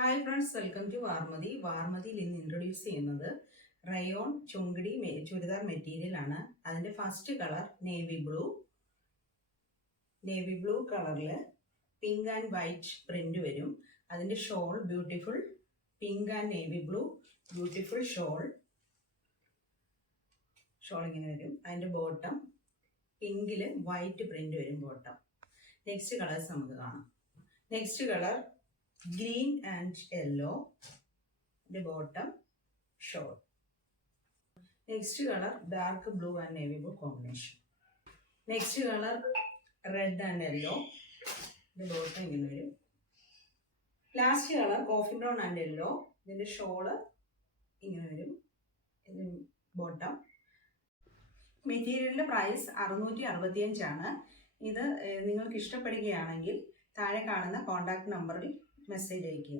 Hi friends, welcome to Varmathi. വാർമതിയിൽ ഇന്ന് introduce ചെയ്യുന്നത് റയോൺ ചുങ്കിടി ചുരിദാർ മെറ്റീരിയൽ ആണ്. അതിന്റെ ഫസ്റ്റ് കളർ നേവി ബ്ലൂ കളറിൽ പിങ്ക് ആൻഡ് വൈറ്റ് പ്രിന്റ് വരും. അതിന്റെ shawl beautiful pink and navy blue beautiful shawl ഇങ്ങനെ വരും. അതിന്റെ ബോട്ടം പിങ്കില് വൈറ്റ് പ്രിന്റ് വരും ബോട്ടം. നെക്സ്റ്റ് കളേഴ്സ് നമുക്ക് കാണാം. Next colour green and yellow, the bottom shawl. Next color dark blue and navy blue combination. Next color red and yellow, the bottom ingane varum. Last color coffee brown and yellow, then the shawl ingane varum. Bottom മെറ്റീരിയലിന്റെ price 665 ആണ്. ഇത് നിങ്ങൾക്ക് ഇഷ്ടപ്പെടുകയാണെങ്കിൽ താഴെ കാണുന്ന contact നമ്പറിൽ message അയയ്ക്കുക.